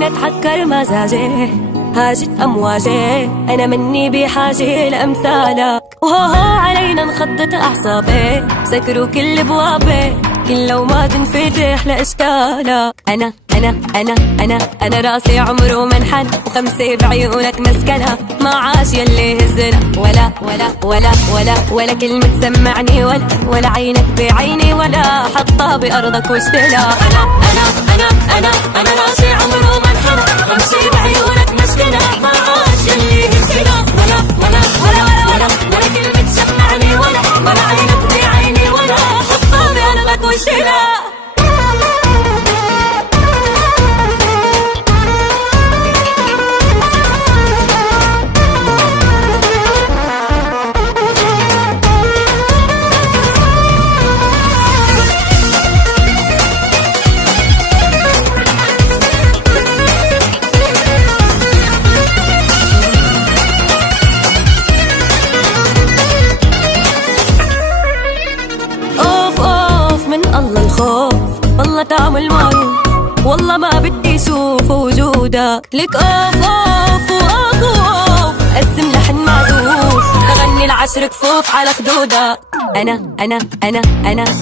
مين اتحكر مزاجي هاجت امواجي، انا مني بحاجه لامثالك. وهو علينا انخضت اعصابي، سكروا كل بوابي، كل لو ما تنفتح لاشكالك. انا راسي عمره منحن، وخمسه بعيونك مسكنه، ما عاش يلي هزنا ولا ولا ولا ولا ولا كلمه سمعني، ولا عينك بعيني، ولا حطها بارضك واشتلا. انا راسي عمره منحن، خمسه بعيونك مسكنه، ما عاش يلي هزنا ولا ولا ولا ولا ولا كلمه سمعني، ولا عينك بعيني، ولا حطها بارضك واشتلا. الله الخوف والله تعمل معروف، والله ما بدي اشوف وجودك لك. اوف اوف اوف اوف قسم لحن معزوف، اغني العشر كفوف على خدودك.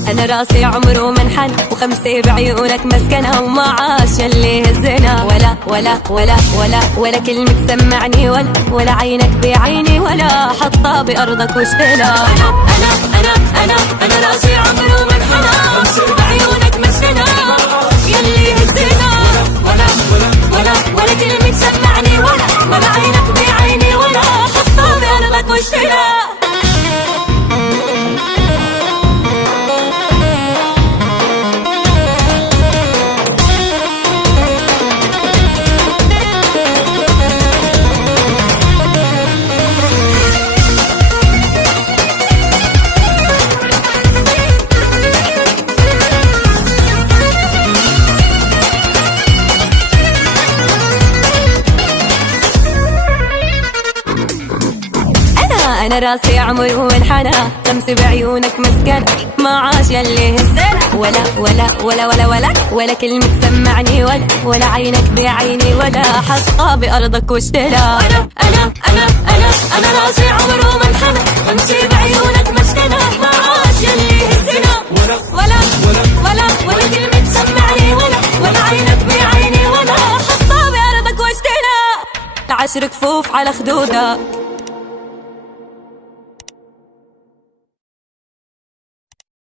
انا راسي عمره منحن، وخمسه بعيونك مسكنه، وما عاش يلي هزنا ولا ولا ولا ولا ولا كلمه سمعني، ولا عينك بعيني، ولا حطها بارضك واشتلا. انا راسي عمره منحن، خمسه بعيونك مسكنه، يلي هزنا ولا ولا ولا ولا كلمه سمعني، ولا عينك بعيني، ولا حطها بارضك واشتلا. انا راسي عمره منحنى، خمسه بعيونك مسكنه، ما عاش يلي هزنا ولا ولا ولا ولا ولا ولا كلمه سمعني، ولا عينك بعيني، ولا حطها بارضك واشتلا. انا راسي عمره منحنى، خمسه بعيونك مسكنه، ما عاش يلي هزنا ولا ولا ولا ولا كلمه سمعني، ولا عينك بعيني، ولا حطها بارضك واشتلا. 10 كفوف على خدودك.